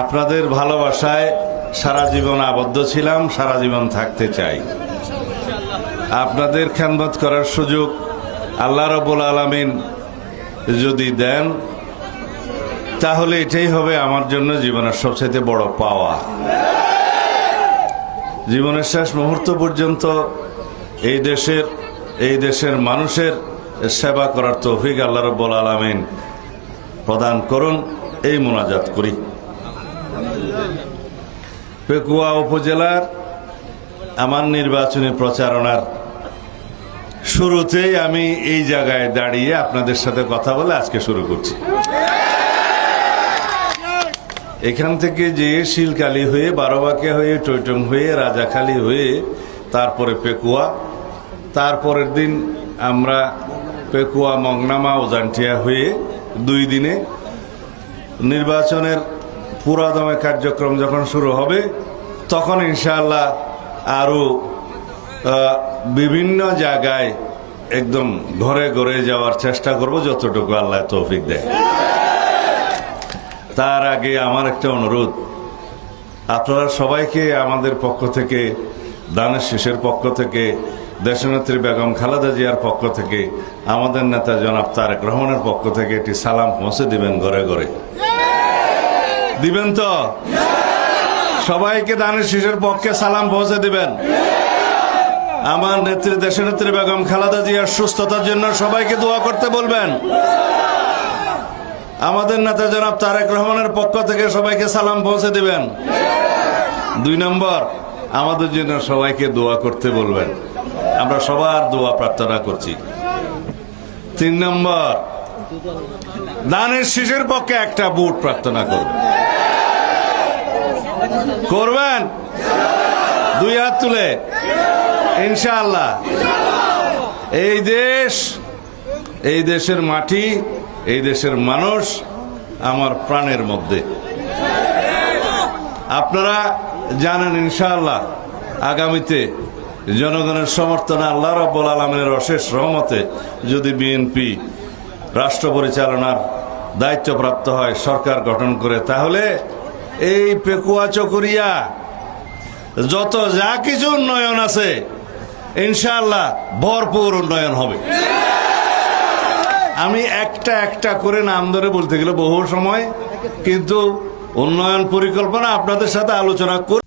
আপনাদের ভালোবাসায় সারা জীবন আবদ্ধ ছিলাম, সারা জীবন থাকতে চাই। আপনাদের খেদমত করার সুযোগ আল্লাহ রাব্বুল আলামিন যদি দেন, তাহলে এটাই হবে আমার জন্য জীবনের সবচেয়ে বড় পাওয়া। জীবনের শেষ মুহূর্ত পর্যন্ত এই দেশের মানুষের সেবা করার তৌফিক আল্লাহ রাব্বুল আলামিন প্রদান করুন, এই মোনাজাত করি। পেকুয়া উপজেলার আমার নির্বাচনী প্রচারণার শুরুতেই আমি এই জায়গায় দাঁড়িয়ে আপনাদের সাথে কথা বলে আজকে শুরু করছি। এখান থেকে যে শিলকালি হয়ে, বারোবাকিয়া হয়ে, টৈটং হয়ে, রাজাখালী হয়ে, তারপরে পেকুয়া, তারপরের দিন আমরা পেকুয়া, মংনামা, ওজানটিয়া হয়ে 2 দিনে নির্বাচনের পুরাদমে কার্যক্রম যখন শুরু হবে, তখন ইনশাআল্লাহ আরো বিভিন্ন জায়গায় একদম ঘরে ঘরে যাওয়ার চেষ্টা করব, যতটুকু আল্লাহ তৌফিক দেয়। তার আগে আমার একটা অনুরোধ, আপনারা সবাইকে আমাদের পক্ষ থেকে, দানের শীষের পক্ষ থেকে, দেশনেত্রী বেগম খালেদা জিয়ার পক্ষ থেকে, আমাদের নেতা জনাব তারেক রহমানের পক্ষ থেকে একটি সালাম পৌঁছে দিবেন ঘরে ঘরে। দিবেন তো? সবাইকে দানের শীষের পক্ষে সালাম পৌঁছে দিবেন। আমার নেত্রী, দেশনেত্রী বেগম খালেদা জিয়ার সুস্থতার জন্য সবাইকে দোয়া করতে বলবেন। আমাদের নেতা জনাব তারেক রহমানের পক্ষ থেকে সবাইকে সালাম পৌঁছে দিবেন। 2 নম্বর, আমাদের জন্য সবাইকে দোয়া করতে বলবেন। আমরা সবার দোয়া প্রার্থনা করছি। 3 নম্বর, দানের শীষের পক্ষে একটা ভোট প্রার্থনা করবেন। 2 হাত তুলে ইনশাআল্লাহ। এই দেশের মাটি, এই দেশের মানুষ আমার প্রাণের মধ্যে। আপনারা জানেন ইনশাআল্লাহ আগামীতে জনগণের সমর্থনে, আল্লাহ রাব্বুল আলামিনের অশেষ রহমতে যদি বিএনপি রাষ্ট্র পরিচালনার দায়িত্বপ্রাপ্ত হয়, সরকার গঠন করে, তাহলে এই পেকুয়া চকরিয়া যত যা কিছু উন্নয়ন আছে ইনশাআল্লাহ ভরপুর উন্নয়ন হবে। আমি একটা করে নাম ধরে বলতে গেলে বহু সময়, কিন্তু উন্নয়ন পরিকল্পনা আপনাদের সাথে আলোচনা করে